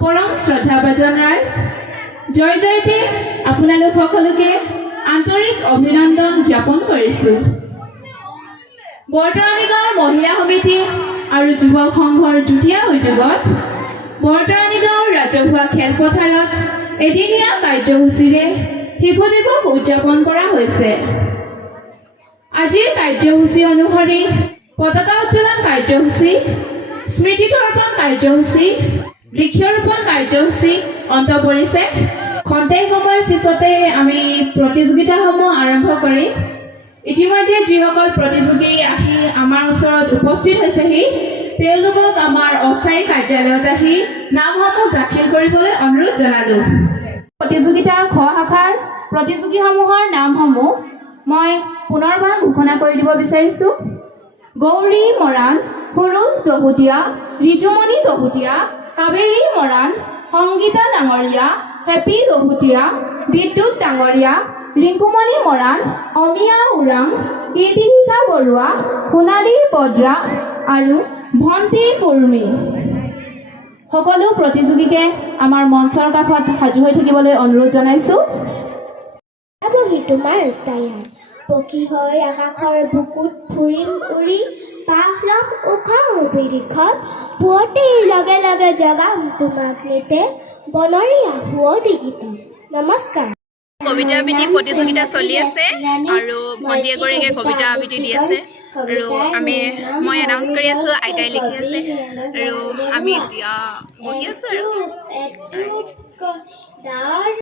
পৰম শ্ৰদ্ধাভাজন ৰাইজ, জয় জয়তে আপোনালোক সকলোকে আন্তৰিক অভিনন্দন জ্ঞাপন কৰিছোঁ। বৰতৰাণী গাঁৱৰ মহিলা সমিতি আৰু যুৱক সংঘৰ যুটীয়া উদ্যোগত বৰতৰাণী গাঁৱৰ ৰাজহুৱা খেলপথাৰত এদিনীয়া কাৰ্যসূচীৰে শিশু দিৱস উদযাপন কৰা হৈছে। আজিৰ কাৰ্যসূচী অনুসৰি পতাকা উত্তোলন কাৰ্যসূচী, স্মৃতিতৰ্পণ কাৰ্যসূচী, বৃক্ষৰোপণ কাৰ্যসূচী অন্ত পৰিছে। খন্তেক সময়ৰ পিছতে আমি প্ৰতিযোগিতাসমূহ আৰম্ভ কৰিম। ইতিমধ্যে যিসকল প্ৰতিযোগী আহি আমাৰ ওচৰত উপস্থিত হৈছেহি তেওঁলোকক আমাৰ অস্থায়ী কাৰ্যালয়ত আহি নামসমূহ দাখিল কৰিবলৈ অনুৰোধ জনালোঁ। প্ৰতিযোগিতাৰ খ শাখাৰ প্ৰতিযোগীসমূহৰ নামসমূহ মই পুনৰবাৰ ঘোষণা কৰি দিব বিচাৰিছোঁ। গৌৰী মৰাণ, সুৰুজ দহোটীয়া, ৰিজুমণি দহোটীয়া, কাবেৰী মৰাণ, সংগীতা ডাঙৰীয়া, হেপী দহোটীয়া, বিদ্যুৎ ডাঙৰীয়া, ৰিংকুমণি মৰাণ, অমিয়া ওৰাং, কীৰ্তিশিখা বৰুৱা, সোণালী বদ্ৰা আৰু ভণ্টি কুৰ্মী। সকলো প্ৰতিযোগীকে আমাৰ মঞ্চৰ কাষত সাজু হৈ থাকিবলৈ অনুৰোধ জনাইছোঁ। তোমাৰ ছায়া পক্ষী হৈ আকাশৰ বুকুত ফুৰিম উৰি, পাখ লম ওখ অভিৰিখত, পুৱতিৰ লগে লগে জগাম তোমাক নিতে, বনৰীয়া শুৱতি গীত। নমস্কাৰ। কবিতা আবৃত্তি প্ৰতিযোগিতা চলি আছে আৰু ভণ্টি এগৰাকীয়ে কবিতা আবৃত্তি দি আছে আৰু মই এনাউন্স কৰি আছোঁ, আইতাই লিখি আছে আৰু আমি এতিয়া বহি আছোঁ আৰু